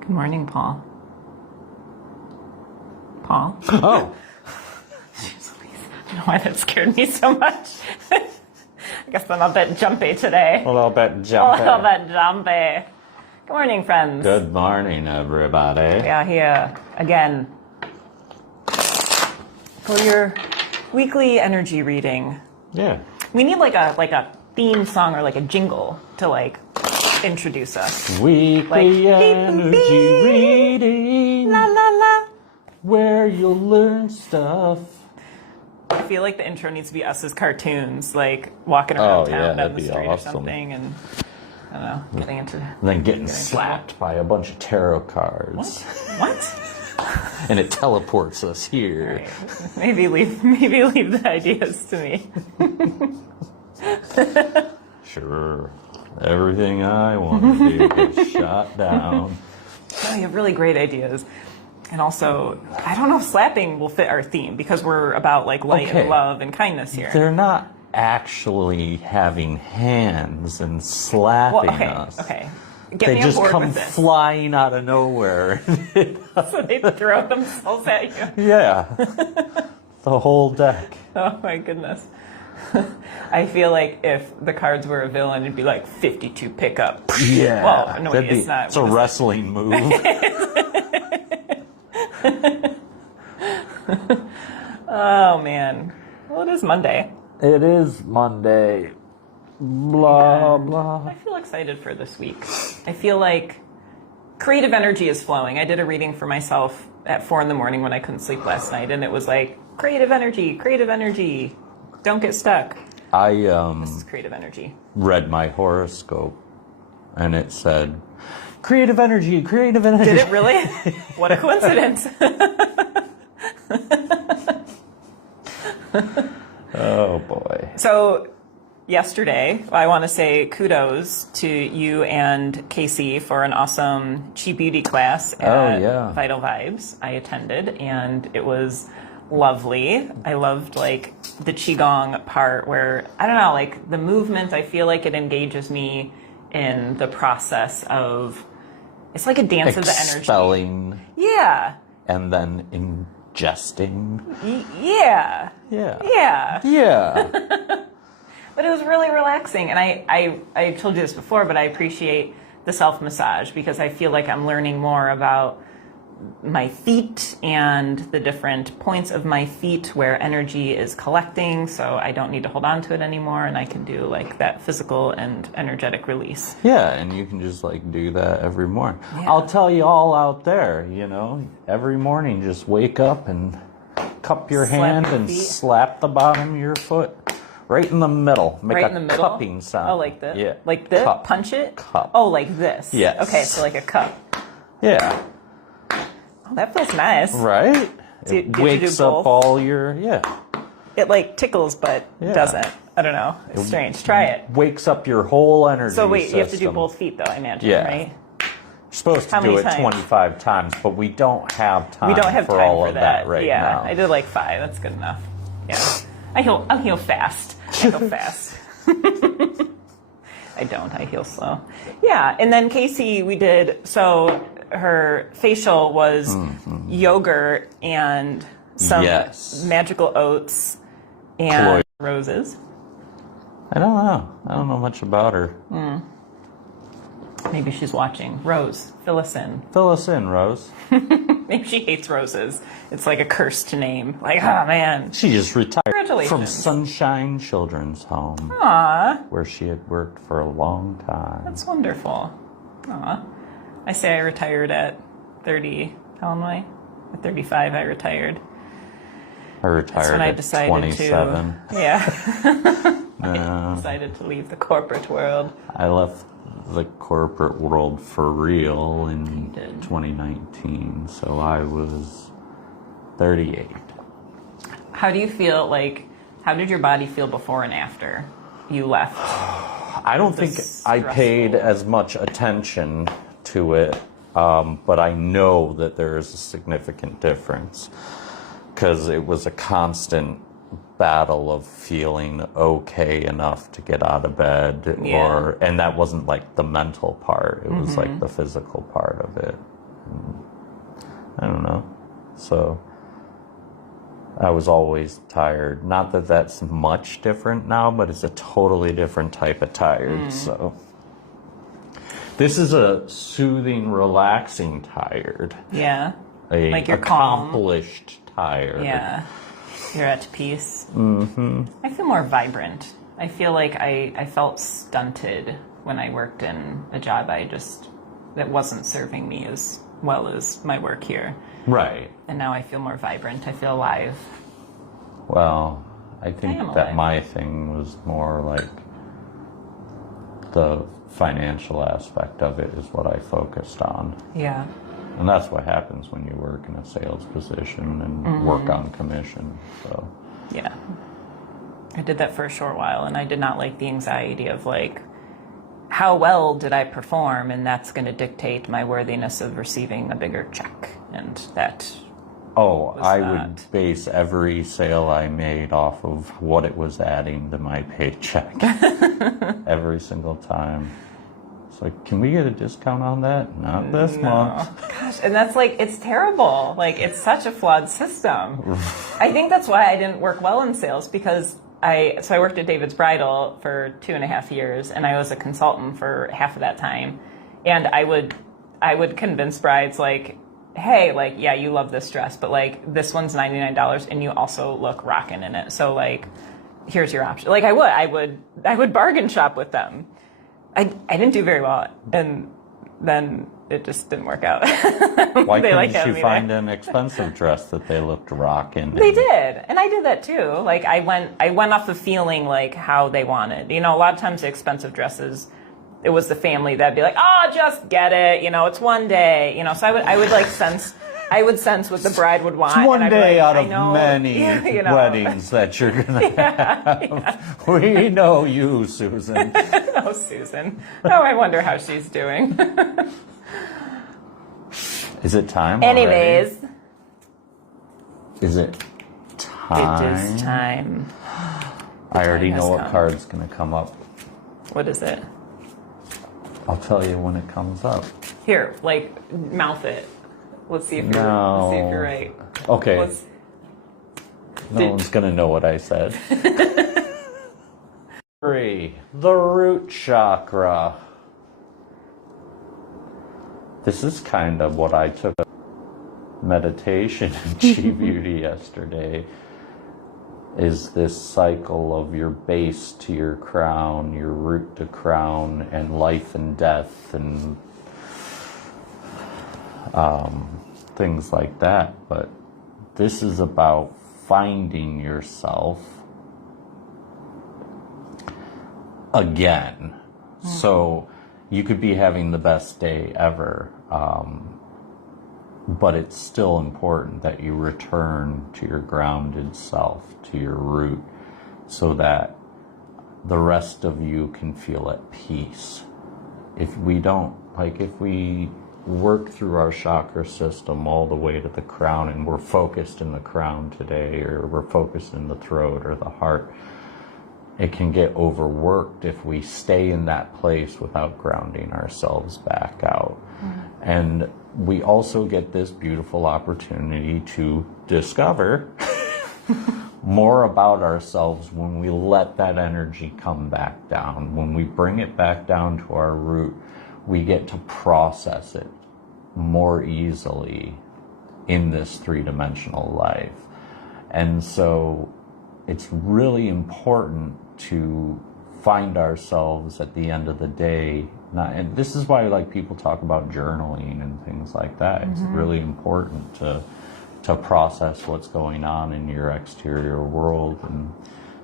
Good morning, Paul. Paul? Oh. Jeez Louise. I don't know why that scared me so much. I guess I'm a bit jumpy today. A little bit jumpy. Good morning, friends. Good morning, everybody. We are here again for your weekly energy reading. Yeah. We need like a theme song or like a jingle to like introduce us. Weekly Like, energy beep, reading, La la la. where you'll learn stuff. I feel like the intro needs to be us as cartoons, like walking around town down the street or something, and I don't know, getting into. And then getting slapped by a bunch of tarot cards. What? And it teleports us here. Right. Maybe leave the ideas to me. Sure. Everything I want to do gets shot down. Oh, you have really great ideas. And also, I don't know if slapping will fit our theme because we're about like light and love and kindness here. They're not actually having hands and slapping us. Okay. They me just on board come with this. flying out of nowhere. So they throw themselves at you. Yeah. The whole deck. Oh my goodness. I feel like if the cards were a villain, it'd be like 52 pickup. Yeah. Well, no, it's not. It's a wrestling move. Oh man. Well, it is Monday. It is Monday. Blah, And blah. I feel excited for this week. I feel like creative energy is flowing. I did a reading for myself at 4 a.m. when I couldn't sleep last night, and it was like, creative energy. Don't get stuck. This is creative energy. Read my horoscope, and it said, creative energy. Did it really? What a coincidence. Oh, boy. So yesterday, I want to say kudos to you and Casey for an awesome Chi Beauty class at Vital Vibes I attended, and it was lovely. I loved like the Qigong part where, I don't know, like the movement, I feel like it engages me in the process of, it's like a dance of the energy. Expelling. Yeah. And then ingesting. Yeah. Yeah. Yeah. But it was really relaxing. And I told you this before, but I appreciate the self-massage because I feel like I'm learning more about my feet and the different points of my feet where energy is collecting, so I don't need to hold on to it anymore, and I can do like that physical and energetic release. Yeah, and you can just like do that every morning. Yeah. I'll tell you all out there, every morning just wake up and cup your hand and slap the bottom of your foot right in the middle. Make a cupping sound. Oh, like this? Yeah. Like this? Cup. Punch it? Cup. Oh, like this? Yes. Okay, so like a cup. Yeah. Oh, that feels nice. Right? It wakes up all your, It like tickles, but doesn't. I don't know. It's strange. Try it. Wakes up your whole energy So wait, system. you have to do both feet though, I imagine, right? You're supposed to do it 25 times, but we don't have time for all of that right now. I did like 5. That's good enough. Yeah. I'll heal fast. I go fast. I don't. I heal slow. Yeah. And then Casey, we did, so her facial was yogurt and some magical oats and roses. I don't know. I don't know much about her. Maybe she's watching. Rose, fill us in. Fill us in, Rose. Maybe she hates roses. It's like a cursed name. Like, oh man. She just retired Congratulations. from Sunshine Children's Home. Aww. Where she had worked for a long time. That's wonderful. Aw. I say I retired at 30. How am I? At 35, I retired. I retired That's when I at decided 27. I decided to leave the corporate world. I left the corporate world for real in 2019, so I was 38. How do you feel, like, how did your body feel before and after you left? I don't think I paid as much attention to it, but I know that there is a significant difference because it was a constant battle of feeling okay enough to get out of bed, and that wasn't like the mental part, it was like the physical part of it. I don't know. So I was always tired. Not that that's much different now, but it's a totally different type of tired. So this is a soothing, relaxing tired. Yeah. Like you're accomplished tired. Yeah. You're at peace. Mm-hmm. I feel more vibrant. I feel like I felt stunted when I worked in a job that wasn't serving me as well as my work here. Right. And now I feel more vibrant. I feel alive. Well, I think that my thing was more like the financial aspect of it is what I focused on. Yeah. And that's what happens when you work in a sales position and work on commission. So yeah. I did that for a short while, and I did not like the anxiety of like, how well did I perform, and that's going to dictate my worthiness of receiving a bigger check. And that would base every sale I made off of what it was adding to my paycheck. Every single time. It's like, can we get a discount on that? Not this month. Gosh, and that's like, it's terrible. Like, it's such a flawed system. I think that's why I didn't work well in sales, because I worked at David's Bridal for 2.5 years, and I was a consultant for half of that time. And I would convince brides, like, hey, like, yeah, you love this dress, but like, this one's $99 and you also look rockin' in it. So like, here's your option. Like I would bargain shop with them. I didn't do very well, and then it just didn't work out. Why couldn't you find an expensive dress that they looked rockin'? They did, and I did that too. Like I went off of feeling like how they wanted. You know, a lot of times the expensive dresses, it was the family that'd be like, oh, just get it. You know, it's one day. You know, so I would sense what the bride would want. It's one day out of many weddings that you're going to have. Yeah. We know you, Susan. Oh, Susan. Oh, I wonder how she's doing. Is it time Anyways. already? Is it time? It is time. I already know what card's going to come up. What is it? I'll tell you when it comes up. Here, like, mouth it. Let's see if you're right. Okay. No one's going to know what I said. 3. The root chakra. This is kind of what I took a meditation in Chi Beauty yesterday. Is this cycle of your base to your crown, your root to crown, and life and death, and things like that. But this is about finding yourself again. So you could be having the best day ever, but it's still important that you return to your grounded self, to your root, so that the rest of you can feel at peace. If we work through our chakra system all the way to the crown, and we're focused in the crown today, or we're focused in the throat or the heart, it can get overworked if we stay in that place without grounding ourselves back out. And we also get this beautiful opportunity to discover more about ourselves when we let that energy come back down. When we bring it back down to our root, we get to process it more easily in this three-dimensional life. And so it's really important to find ourselves at the end of the day. And this is why people talk about journaling and things like that. It's really important to process what's going on in your exterior world, and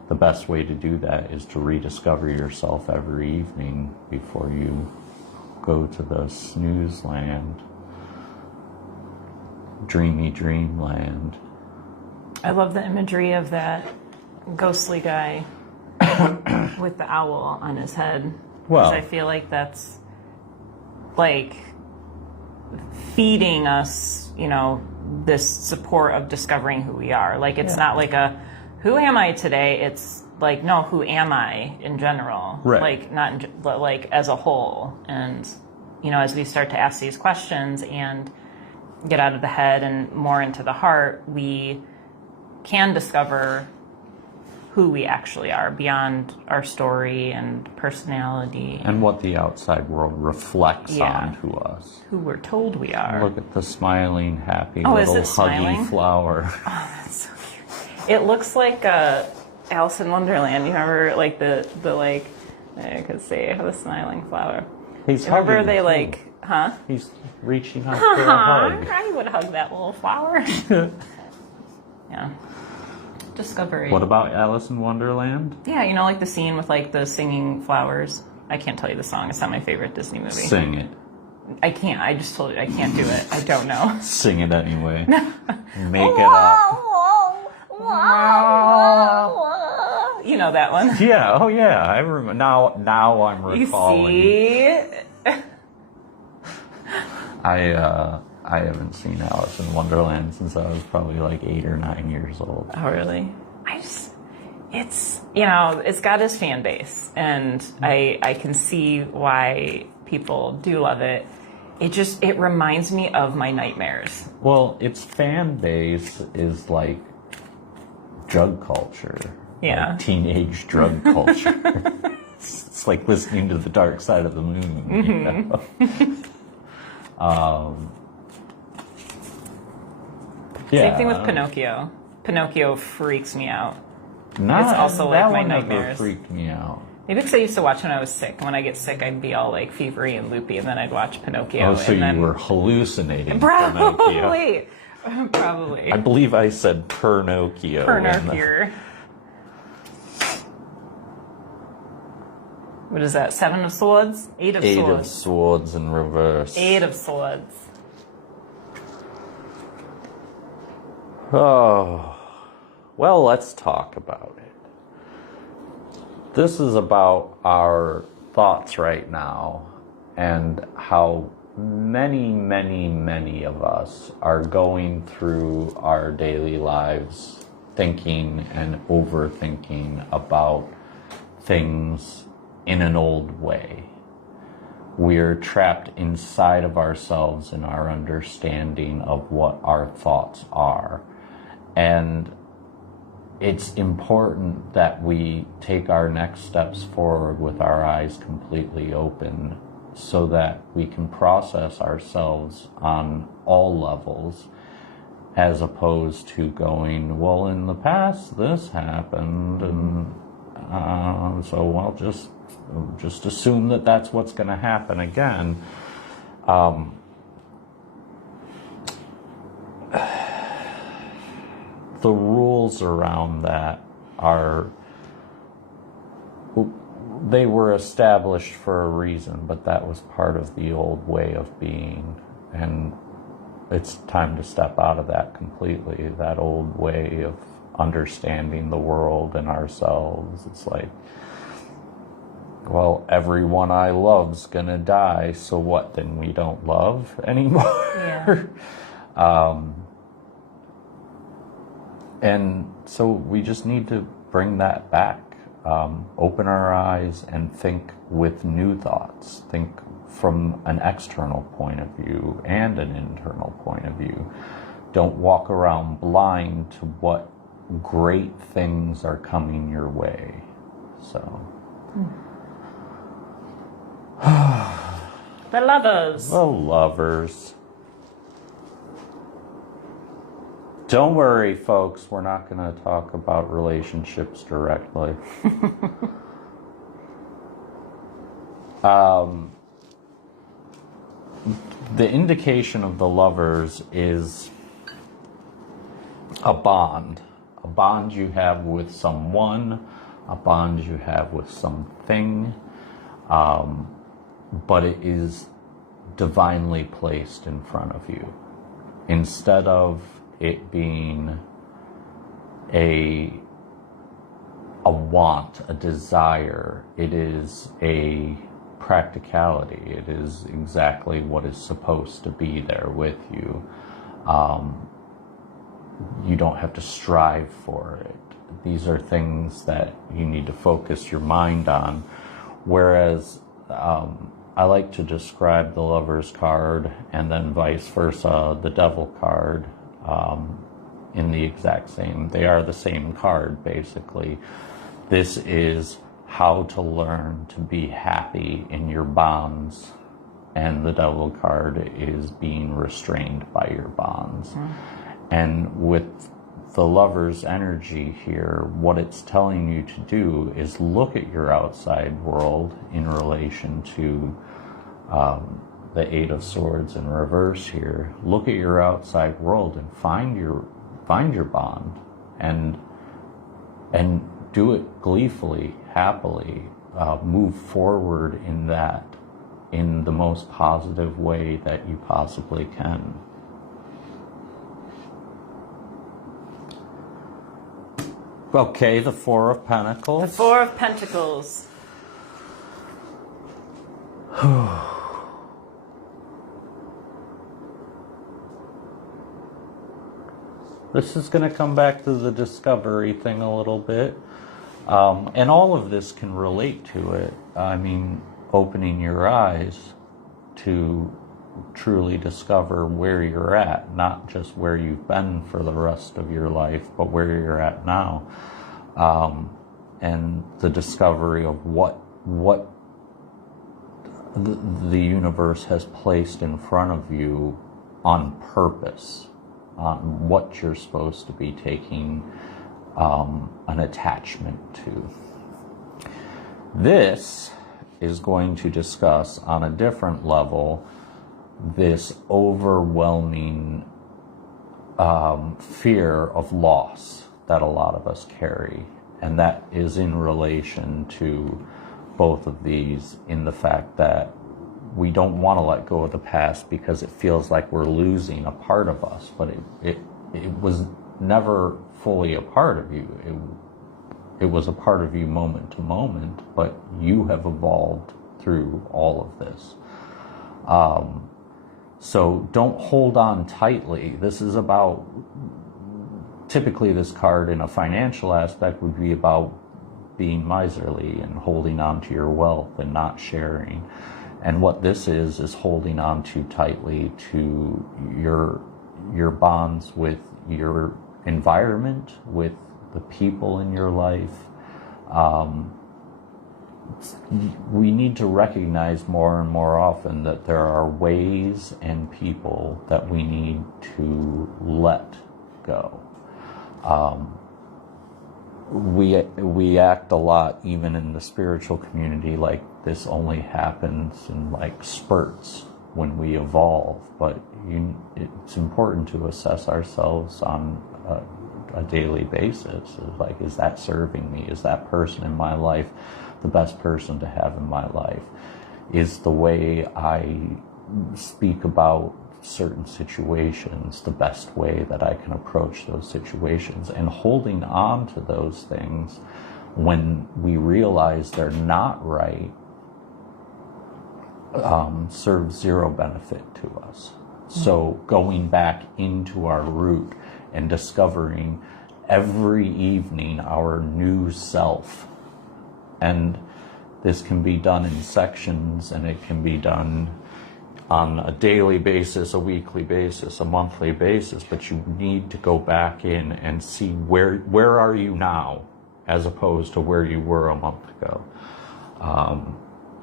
the best way to do that is to rediscover yourself every evening before you go to the snooze land, dreamy dreamland. I love the imagery of that ghostly guy with the owl on his head. Well, I feel like that's like feeding us, this support of discovering who we are. Like, it's not like who am I today? It's like, no, who am I in general? Right. Like, but like as a whole. And, as we start to ask these questions and get out of the head and more into the heart, we can discover who we actually are beyond our story and personality. And what the outside world reflects onto us. Who we're told we are. Look at the smiling, happy little huggy smiling? flower. Oh, that's so cute. It looks like Alice in Wonderland. You remember, like, the like, I could say, the smiling flower. He's remember hugging they, too. like, huh? He's reaching out for a hug. I would hug that little flower. Yeah. Discovery. What about Alice in Wonderland? Yeah, you know, like the scene with like the singing flowers. I can't tell you the song. It's not my favorite Disney movie. Sing it. I can't. I just told you I can't do it. I don't know. Sing it anyway. Make it up. You know that one. Yeah. Oh yeah. I remember. Now I'm recalling. You see? I haven't seen Alice in Wonderland since I was probably like 8 or 9 years old. Oh, really? It's, you know, it's got his fan base, and I can see why people do love it. It reminds me of my nightmares. Well, its fan base is like drug culture. Yeah. Like teenage drug culture. It's like listening to The Dark Side of the Moon. Mm-hmm. You know? Same thing with Pinocchio. Pinocchio freaks me out. It's also like my nightmares. nightmares. Freaked me out. Maybe because I used to watch when I was sick. When I get sick, I'd be all like fevery and loopy, and then I'd watch Pinocchio. Oh, so you were hallucinating Pinocchio. Probably. I believe I said Pernocchio. Pernocchio. What is that? 7 of Swords? 8 of Swords. 8 of Swords in reverse. 8 of Swords. Oh, well, let's talk about it. This is about our thoughts right now and how many of us are going through our daily lives thinking and overthinking about things in an old way. We're trapped inside of ourselves in our understanding of what our thoughts are. And it's important that we take our next steps forward with our eyes completely open so that we can process ourselves on all levels, as opposed to going, well, in the past this happened, and so I'll just assume that that's what's going to happen again. The rules around that they were established for a reason, but that was part of the old way of being, and it's time to step out of that completely, that old way of understanding the world and ourselves. It's like, well, everyone I love's gonna die, so what, then we don't love anymore? Yeah. And so we just need to bring that back, open our eyes and think with new thoughts, think from an external point of view and an internal point of view. Don't walk around blind to what great things are coming your way. So. The lovers. The lovers. Don't worry, folks, we're not going to talk about relationships directly. The indication of the lovers is a bond you have with someone, a bond you have with something, but it is divinely placed in front of you. Instead of it being a want, a desire, it is a practicality. It is exactly what is supposed to be there with you. You don't have to strive for it. These are things that you need to focus your mind on. Whereas I like to describe the Lover's card and then vice versa, the Devil card, in the exact same. They are the same card, basically. This is how to learn to be happy in your bonds, and the Devil card is being restrained by your bonds. And with the Lover's energy here, what it's telling you to do is look at your outside world in relation to the Eight of Swords in reverse here. Look at your outside world and find your bond, and do it gleefully, happily. Move forward in that, in the most positive way that you possibly can. Okay, the Four of Pentacles. The Four of Pentacles. This is going to come back to the discovery thing a little bit. And all of this can relate to it. I mean, opening your eyes to truly discover where you're at, not just where you've been for the rest of your life, but where you're at now. And the discovery of what the universe has placed in front of you on purpose, on what you're supposed to be taking an attachment to. This is going to discuss on a different level this overwhelming fear of loss that a lot of us carry. And that is in relation to both of these, in the fact that we don't want to let go of the past because it feels like we're losing a part of us, but it was never fully a part of you. It was a part of you moment to moment, but you have evolved through all of this. So don't hold on tightly. This is about, typically this card in a financial aspect would be about being miserly and holding on to your wealth and not sharing. And what this is holding on too tightly to your bonds with your environment, with the people in your life. We need to recognize more and more often that there are ways and people that we need to let go. We act a lot, even in the spiritual community, like this only happens in like spurts when we evolve, but it's important to assess ourselves on a daily basis. It's like, is that serving me? Is that person in my life the best person to have in my life? Is the way I speak about certain situations the best way that I can approach those situations? And holding on to those things when we realize they're not right serves zero benefit to us. So going back into our root and discovering every evening our new self. And this can be done in sections, and it can be done on a daily basis, a weekly basis, a monthly basis, but you need to go back in and see where are you now as opposed to where you were a month ago.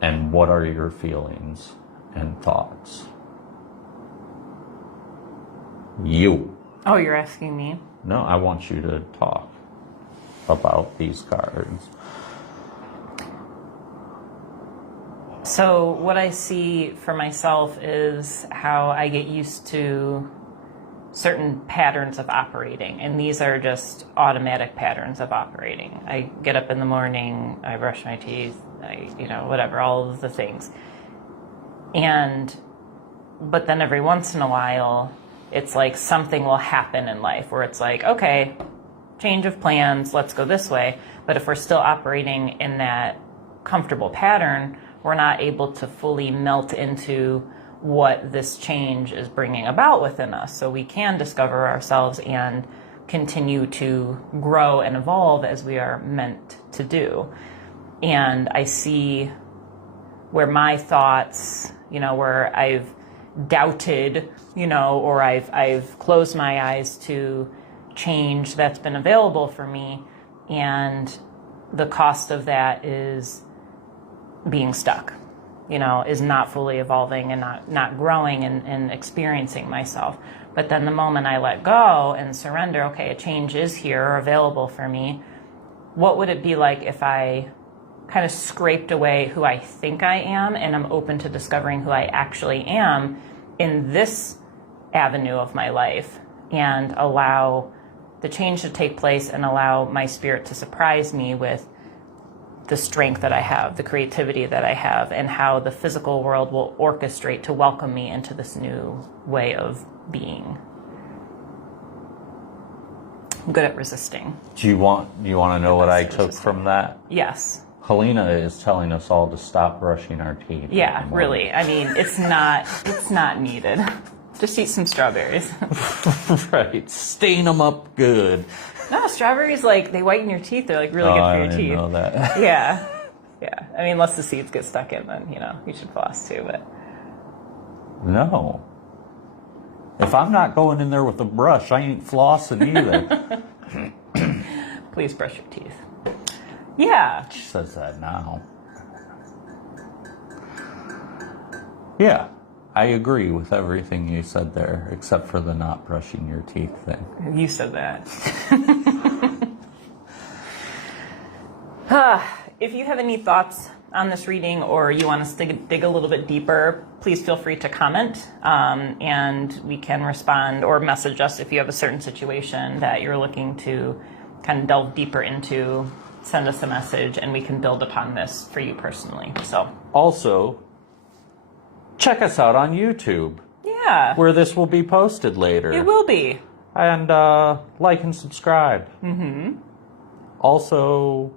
And what are your feelings and thoughts? You. Oh, you're asking me? No, I want you to talk about these cards. So what I see for myself is how I get used to certain patterns of operating, and these are just automatic patterns of operating. I get up in the morning, I brush my teeth, whatever, all of the things. But then every once in a while, it's like something will happen in life where it's like, okay, change of plans, let's go this way. But if we're still operating in that comfortable pattern, we're not able to fully melt into what this change is bringing about within us. So we can discover ourselves and continue to grow and evolve as we are meant to do. And I see where my thoughts, where I've doubted, or I've closed my eyes to change that's been available for me. And the cost of that is being stuck, is not fully evolving and not growing and experiencing myself. But then the moment I let go and surrender, okay, a change is here or available for me. What would it be like if I kind of scraped away who I think I am and I'm open to discovering who I actually am in this avenue of my life, and allow the change to take place and allow my spirit to surprise me with the strength that I have, the creativity that I have, and how the physical world will orchestrate to welcome me into this new way of being. I'm good at resisting. Do you want to know what I took from that? Yes. Halina is telling us all to stop brushing our teeth. Yeah, really. I mean, it's not needed. Just eat some strawberries. Right. Stain them up good. No, strawberries, they whiten your teeth. They're, really good for your teeth. I didn't know that. Yeah. Yeah. I mean, unless the seeds get stuck in, then, you should floss too, but... No. If I'm not going in there with a brush, I ain't flossing either. Please brush your teeth. Yeah. She says that now. Yeah, I agree with everything you said there, except for the not brushing your teeth thing. You said that. If you have any thoughts on this reading, or you want us to dig a little bit deeper, please feel free to comment, and we can respond, or message us if you have a certain situation that you're looking to kind of delve deeper into. Send us a message and we can build upon this for you personally. So also, check us out on YouTube. Yeah. Where this will be posted later. It will be. And like and subscribe. Mm-hmm. Also,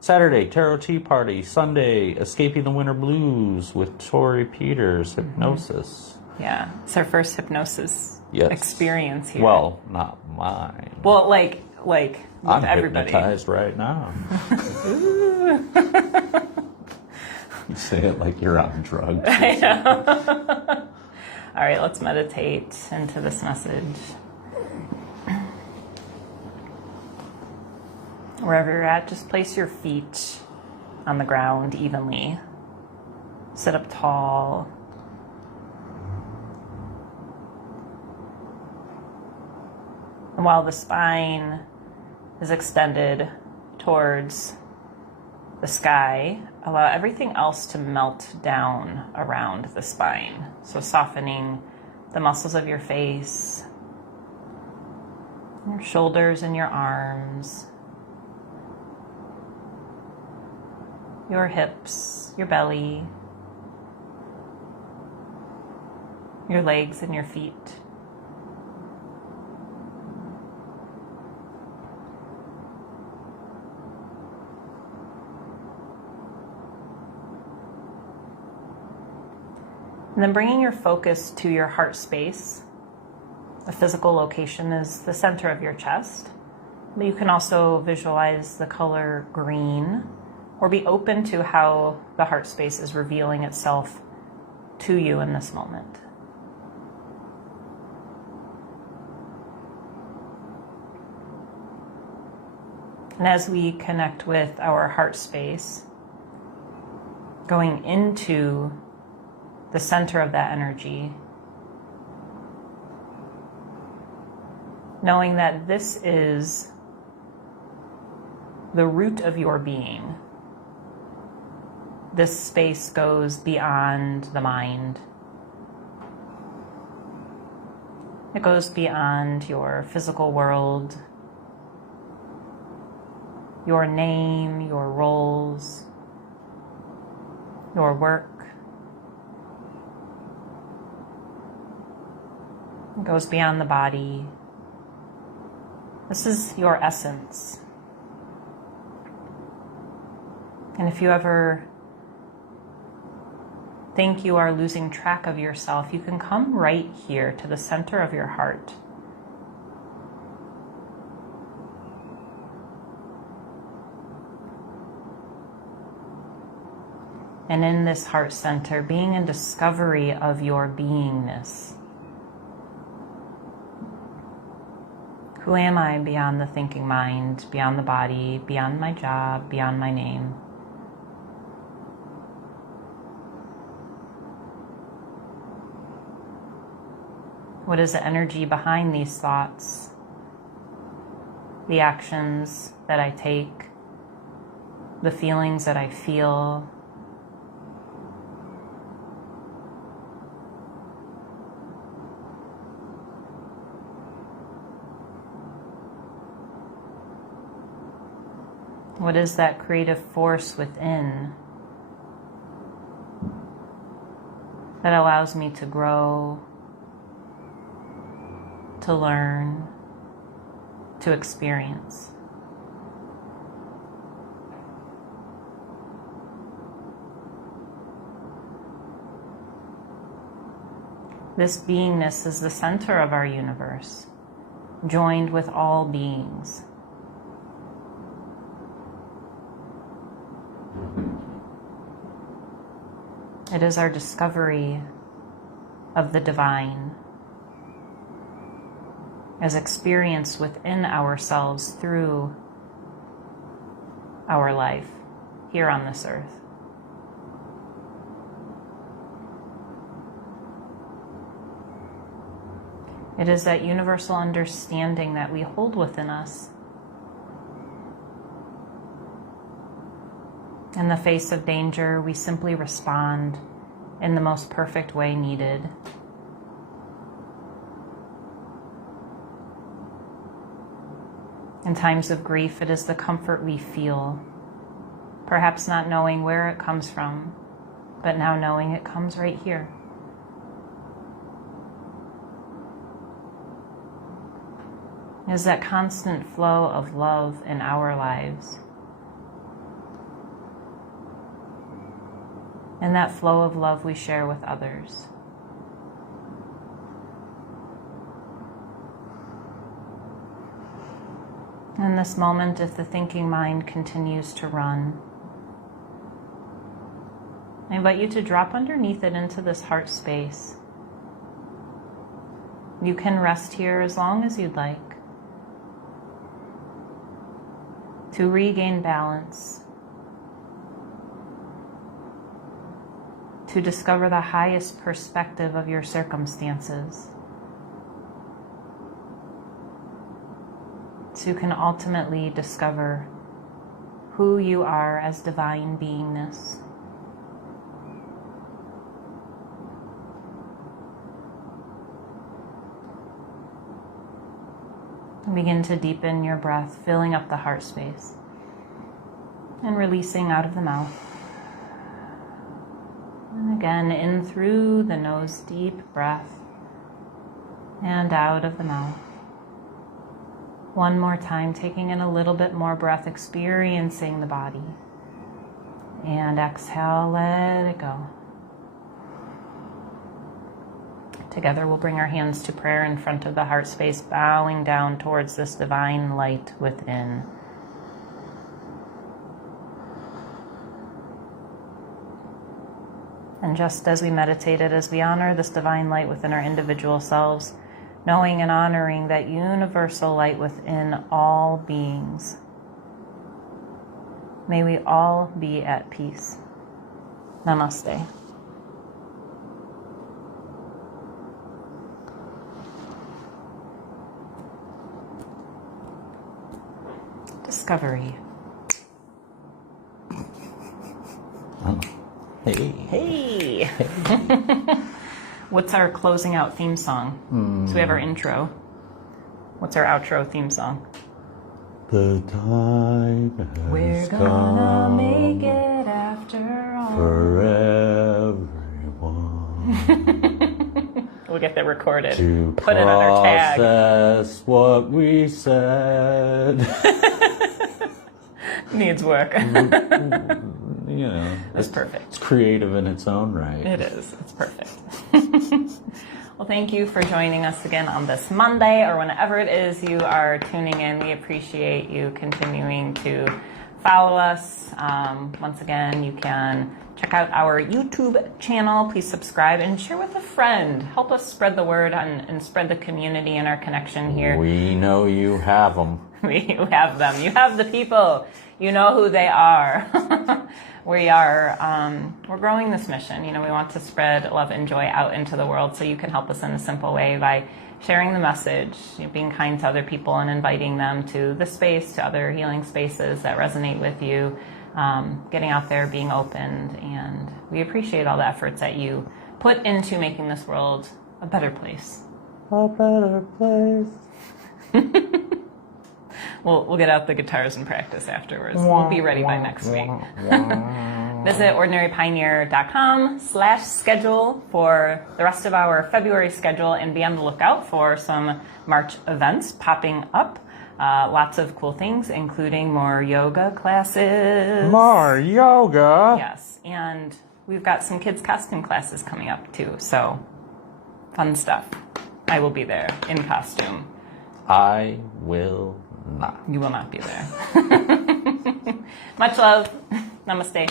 Saturday, Tarot Tea Party. Sunday, Escaping the Winter Blues with Tori Peters, Hypnosis. Yeah. It's our first hypnosis experience here. Well, not mine. Well, like I'm everybody. Hypnotized right now. You say it like you're on drugs. I know. All right, let's meditate into this message. Wherever you're at, just place your feet on the ground evenly. Sit up tall. And while the spine is extended towards the sky, allow everything else to melt down around the spine. So softening the muscles of your face, your shoulders and your arms, your hips, your belly, your legs and your feet. And then bringing your focus to your heart space. The physical location is the center of your chest. But you can also visualize the color green, or be open to how the heart space is revealing itself to you in this moment. And as we connect with our heart space, going into the center of that energy, knowing that this is the root of your being. This space goes beyond the mind. It goes beyond your physical world, your name, your roles, your work. It goes beyond the body. This is your essence. And if you ever think you are losing track of yourself, you can come right here to the center of your heart. And in this heart center, being in discovery of your beingness. Who am I beyond the thinking mind, beyond the body, beyond my job, beyond my name? What is the energy behind these thoughts? The actions that I take, the feelings that I feel. What is that creative force within that allows me to grow, to learn, to experience? This beingness is the center of our universe, joined with all beings. It is our discovery of the divine as experienced within ourselves through our life here on this earth. It is that universal understanding that we hold within us. In the face of danger, we simply respond in the most perfect way needed. In times of grief, it is the comfort we feel, perhaps not knowing where it comes from, but now knowing it comes right here. It is that constant flow of love in our lives. And that flow of love we share with others. In this moment, if the thinking mind continues to run, I invite you to drop underneath it into this heart space. You can rest here as long as you'd like to regain balance, to discover the highest perspective of your circumstances, so you can ultimately discover who you are as divine beingness. Begin to deepen your breath, filling up the heart space and releasing out of the mouth. And again, in through the nose, deep breath, and out of the mouth. One more time, taking in a little bit more breath, experiencing the body. And exhale, let it go. Together we'll bring our hands to prayer in front of the heart space, bowing down towards this divine light within. And just as we meditated, as we honor this divine light within our individual selves, knowing and honoring that universal light within all beings, may we all be at peace. Namaste. Discovery. Oh. Hey. Hey. What's our closing out theme song? So we have our intro. What's our outro theme song? The time has We're gonna come make it after all. for everyone We'll get that recorded. to Put it on our tag. process what we said. Needs work. You know, It's perfect. It's creative in its own right. It is. It's perfect. Well, thank you for joining us again on this Monday or whenever it is you are tuning in. We appreciate you continuing to follow us. Once again, you can Check out our YouTube channel. Please subscribe and share with a friend. Help us spread the word and spread the community and our connection here. We know you have them. You have them. You have the people. You know who they are. We're growing this mission. We want to spread love and joy out into the world, so you can help us in a simple way by sharing the message, being kind to other people and inviting them to the space, to other healing spaces that resonate with you, getting out there, being open. And we appreciate all the efforts that you put into making this world a better place. A better place. We'll get out the guitars and practice afterwards. We'll be ready by next week. Visit ordinarypioneer.com/schedule for the rest of our February schedule, and be on the lookout for some March events popping up. Lots of cool things, including more yoga classes. More yoga? Yes, and we've got some kids' costume classes coming up too, so fun stuff. I will be there in costume. I will not. You will not be there. Much love. Namaste.